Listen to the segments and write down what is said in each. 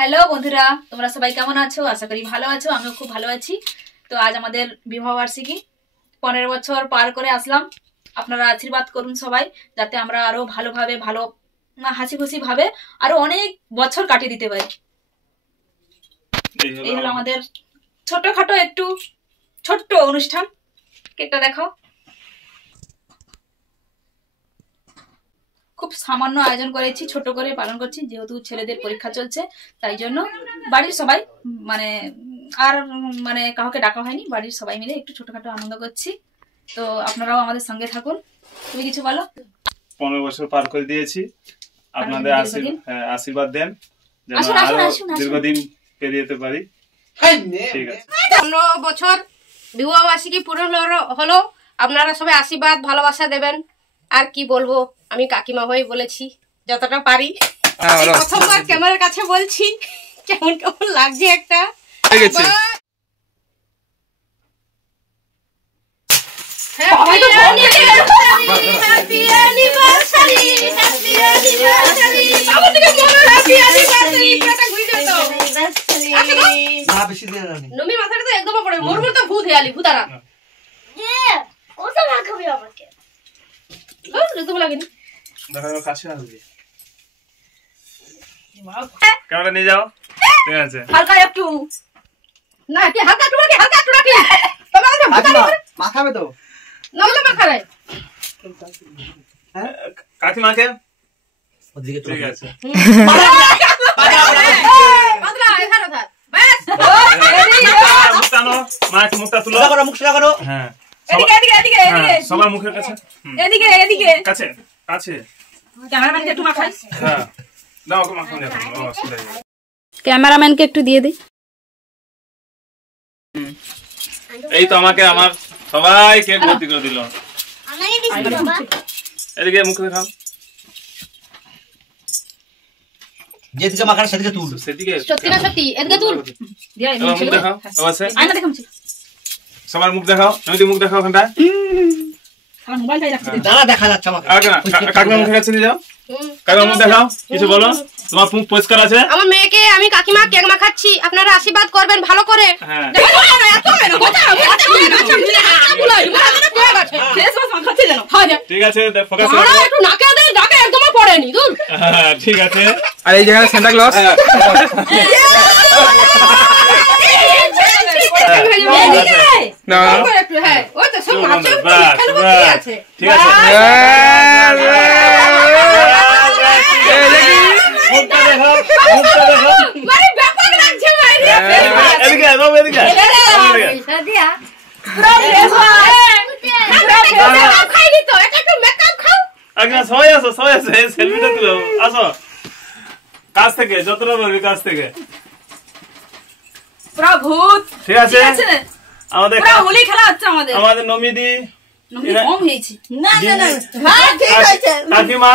Hello বন্ধুরা, তোমরা সবাই কেমন আছো? আশা করি ভালো আছো। আমিও খুব ভালো আছি। তো আজ আমাদের বিবাহ বার্ষিকী, 15 বছর পার করে আসলাম। আপনারা আশীর্বাদ করুন সবাই, যাতে আমরা আরো ভালোভাবে হাসি খুশি ভাবে আরো অনেক বছর কাটিয়ে দিতে পারি। এই হলো আমাদের ছোটখাটো একটু ছোট্ট অনুষ্ঠান। কেকটা দেখো, খুব সামান্য আয়োজন করেছি, ছোট করে পালন করছি, যেহেতু ছেলেদের পরীক্ষা চলছে। তাই জন্য বাড়ির সবাই আর কাউকে ডাকা হয়নি, বাড়ির সবাই মিলে একটু ছোটখাটো আনন্দ করছি। তো আপনারাও আমাদের সঙ্গে থাকুন। তুমি কিছু বলো। 15 বছর পার করে দিয়েছি, আপনাদের আশীর্বাদ দেন যেন আরো দীর্ঘদিন পেরিয়ে যেতে পারি। ঠিক আছে, 15 বছর বিবাহ বার্ষিকী পূরণ হলো। আপনারা সবাই আশীর্বাদ ভালোবাসা দেবেন। আর কি বলবো, আমি কাকিমা হয়ে বলেছি যতটা পারি। প্রথমবার ক্যামেরার কাছে বলছি, কেমন কেমন লাগছে একটা। নমি মাথাটা তো একদম পড়ে মোর তো ভূত হেয়ালি ভূতারা ক্যামেরা নিয়ে যাও। ঠিক আছে, হালকা একটু না কি হালকা একটু রাখি, হালকা একটু রাখি। তবে মাখাবে তো না হলে মাখারে কাকিমাকে। ঠিক আছে, পাতলা এখানে থাক বাস। মুক্তানো মাকে মুক্তা তুলো, মুখ সোজা করো। হ্যাঁ এদিকে এদিকে এদিকে এদিকে সবার মুখের কাছে, এদিকে এদিকে কাছে কাছে। ক্যামেরাম্যানকে একটু মাখাই। হ্যাঁ দাও, ওকে মাখানো যাবে। ক্যামেরাম্যানকে একটু দিয়ে দিই। এই তো আমাকে আমার সবাই কেক ভর্তি করে দিল। এদিকে মুখে দেখাও, যেদিকে মাখানো সেদিকে তুল। সেদিকে সত্যি না সত্যি এদিকে তুল দিয়া মুখ দেখাও, অবশ্যই আয়না দেখাচ্ছি। সবার মুখ দেখাও, তুমি মুখ দেখাও ওখানটা। আমার মোবাইলটাই রাখছি। দাঁড়া, দেখা যাচ্ছে আমাকে। কাকিমা মুখের কাছে নিয়ে যাও, কাকিমা মুখ দেখাও, কিছু বলো। তোমার মুখ পরিষ্কার আছে। আমার মেয়েকে আমি কাকিমা কেক মাখাচ্ছি, আপনারা আশীর্বাদ করবেন ভালো করে। হ্যাঁ ঠিক আছে, ফোকাস করো। একটু নাকে দে, নাকে একদম পড়েনি দূর। ঠিক আছে। আর এই জায়গায় সান্তা ক্লজ না একটু হ্যাঁ ওই তো সব আছে ঠিক আছে। মুখটা দেখাও, মুখটা দেখাও। মানে ব্যাপক লাগছে ভাই রে। এদিকে বাবু, এদিকে সাদিয়া পুরো রেস খাই দিত, এটা একটু মেকআপ খাও। আগে সবাই আসো, সবাই আসো, সেলফিটা তুলো। আসো কাছ থেকে, যতটা বলবি কাছ থেকে। পুরো ভূত। ঠিক আছে, আমাদের পুরো হোলি খেলা হচ্ছে আমাদের। আমাদের নমিদি নমিনি কম হয়েছে। না না না হ্যাঁ ঠিক আছে। কাকিমা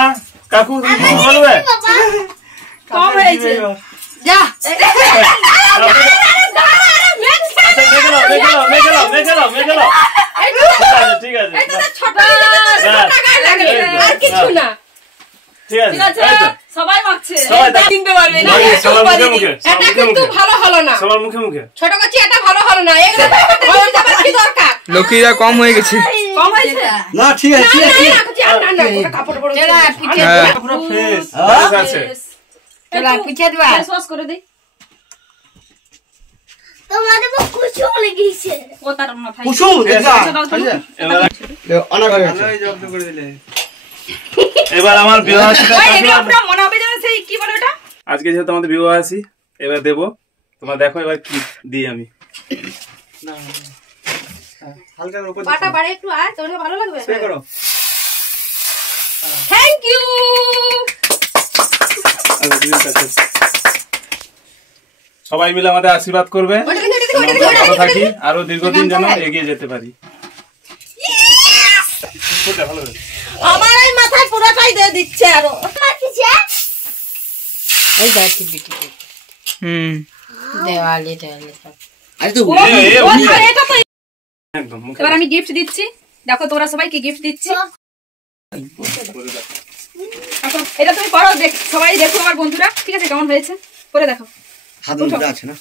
কাকু তুমি কি বলবে? কম হয়েছে। যা ঠিক আছে, ছোট টাকা লাগে আর কিছু না। ঠিক ঠিক আছে, আছে, সবাই মাখছে। সবাই চিনতে পারবে না। সবার মুখে মুখে, এটা কিন্তু ভালো হলো না। সবার মুখে মুখে। ছোট কাছে এটা ভালো হলো না। এগুলো কি দরকার? লোকিরা কম হয়ে গেছে। কম হয়েছে। না ঠিক আছে, ঠিক আছে। না না ওটা কাপড় পরে এরা পিছে পুরো ফ্রেশ আছে। এরা পিছে দিবা ফেস ওয়াশ করে দেই। তোমাদের মুখ কুচু লেগেছে। ও তার মাথায় কুসু দেখা অনেক হয়ে গেছে। এবার আমার বিবাহ আপনারা মনে হবে যেন সেই কি বলে ওটা, আজকে যেহেতু আমাদের বিবাহ আছি, এবার দেবো। তোমরা দেখো এবার কি দিই আমি। হালকা উপর পাটা বাড়ি একটু আয়, তোমাদের ভালো লাগবে। স্প্রে করো। Thank you. সবাই মিলে আমাদের আশীর্বাদ করবে, ভালো থাকি, আরো দীর্ঘদিন যেন এগিয়ে যেতে পারি। আমার এই মাথায় পুরোটাই দিয়ে দিচ্ছে আরো। এই দেখি বিটি দেওয়ালি আরে তো এটা তো একদম মুখে এবার আমি গিফট দিচ্ছি। দেখো তোমরা সবাই কি গিফট দিচ্ছি। এটা তুমি পড়ো, সবাই দেখো আমার বন্ধুরা, ঠিক আছে? কেমন হয়েছে করে দেখো। হাত মুঠে আছে না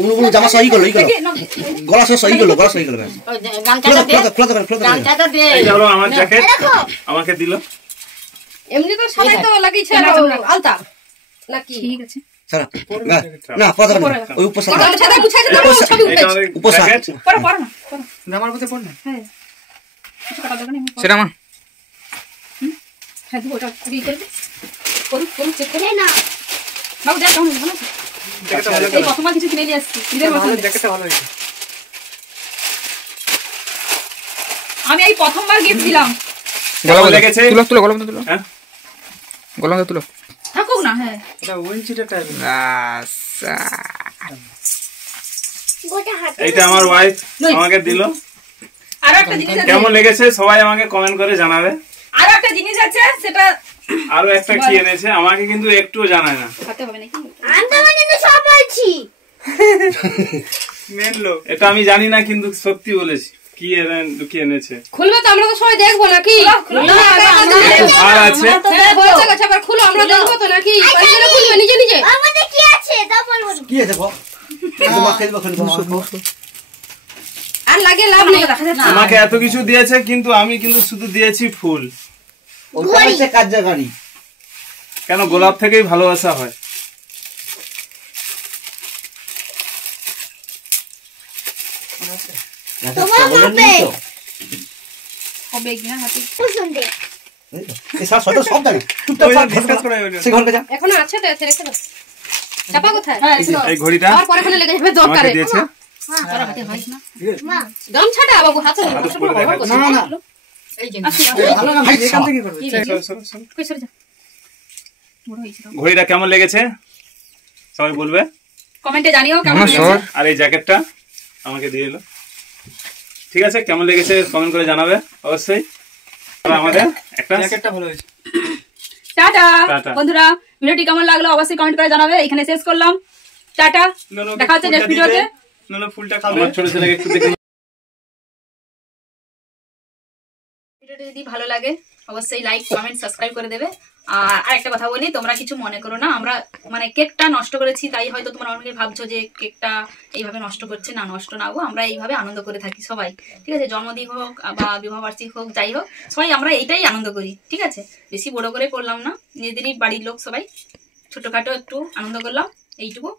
উনি জামা সহি করলো গলা সহি করলো এই হলো আমার জ্যাকেট আমাকে দিল এমনি তো সবাই তো লাগিয়েছে আলতা নাকি ঠিক আছে সারা না পদা ওই উপর সারা গামছাটা গুছাই দাও ছবি উঠাই উপর সারা পড়ো পড়ো না পড়ো আমার মধ্যে পড় না হ্যাঁ কিছু কাটা দোকানে সেটা মা হ্যাঁ দিব ওটা কি করবে করু চেক করে না বাবু দেখ কেমন ভালো আছে জ্যাকেটটা ভালো এই প্রথমবার কিছু কিনে নিয়ে আসছি নিজের পছন্দ জ্যাকেটটা ভালো হয়েছে আমি এই প্রথমবার গিফট দিলাম গলা লেগেছে তুলো তুলো গলা তুলো হ্যাঁ গলা তুলো থাকুক না হ্যাঁ এটা উইনচিটা টাইপ আচ্ছা এইটা আমার ওয়াইফ আমাকে দিল আর একটা জিনিস আছে কেমন লেগেছে সবাই আমাকে কমেন্ট করে জানাবে আর একটা জিনিস আছে সেটা আরো একটা কি এনেছে আমাকে কিন্তু একটুও জানায় না হাতে হবে নাকি আনতে আমি কিন্তু সব বলছি মেন লোক এটা আমি জানি না কিন্তু সত্যি বলেছি কি লুকিয়ে এনেছে খুলবে তো আমরা তো সবাই দেখবো নাকি আর আছে বলছে গেছে আবার খুলো আমরা দেখবো তো নাকি পয়সা খুলবে নিজে নিজে আমাদের কি আছে তা বলবো কি আছে গো খেলবো আর লাগে লাভ নেই আমাকে এত কিছু দিয়েছে কিন্তু আমি কিন্তু শুধু দিয়েছি ফুল ওটা হচ্ছে কাজের গাড়ি কেন গোলাপ থেকেই ভালোবাসা হয় তোমার বাপে হবে কি না হাতে পছন্দে এই সব সব জানি চুপচাপ ডিসকাস করা হলো সে ঘরকে যা এখনো আছে তো এসে রেখে দাও চাপা কোথায় হ্যাঁ এই ঘড়িটা আর পরে খানে লেগে যাবে আমাকে দরকারে দিয়েছে পড়া হাতে হয় না মা গামছাটা বাবু হাতে না না এই যে ভালো না এখান থেকে করবে কই সরে যা বড় হইছে ঘড়িটা কেমন লেগেছে সবাই বলবে কমেন্টে জানিও কেমন আমার লেগেছে সর আর এই জ্যাকেটটা আমাকে দিয়ে এলো ঠিক আছে কেমন লেগেছে কমেন্ট করে জানাবে অবশ্যই আর আমাদের একটা জ্যাকেটটা ভালো হয়েছে টাটা টাটা। বন্ধুরা ভিডিওটি কেমন লাগলো অবশ্যই কমেন্ট করে জানাবে এখানে শেষ করলাম টাটা দেখা হচ্ছে নেক্সট ভিডিওতে ফুলটা খাবে আমার ছোট ছেলেকে একটু দেখে ভিডিওটি যদি ভালো লাগে অবশ্যই লাইক কমেন্ট সাবস্ক্রাইব করে দেবে আর আরেকটা কথা বলি তোমরা কিছু মনে করো না আমরা মানে কেকটা নষ্ট করেছি তাই হয়তো তোমরা অনেকে ভাবছো যে কেকটা এইভাবে নষ্ট করছে না নষ্ট না গো আমরা এইভাবে আনন্দ করে থাকি সবাই ঠিক আছে জন্মদিন হোক বা বিবাহবার্ষিকী হোক যাই হোক সবাই আমরা এইটাই আনন্দ করি ঠিক আছে বেশি বড় করে করলাম না নিজেদেরই বাড়ির লোক সবাই ছোটখাটো একটু আনন্দ করলাম এইটুকু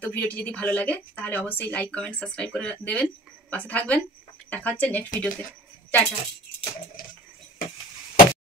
তো ভিডিওটি যদি ভালো লাগে তাহলে অবশ্যই লাইক কমেন্ট সাবস্ক্রাইব করে দেবেন পাশে থাকবেন দেখা হচ্ছে নেক্সট ভিডিওতে টাটা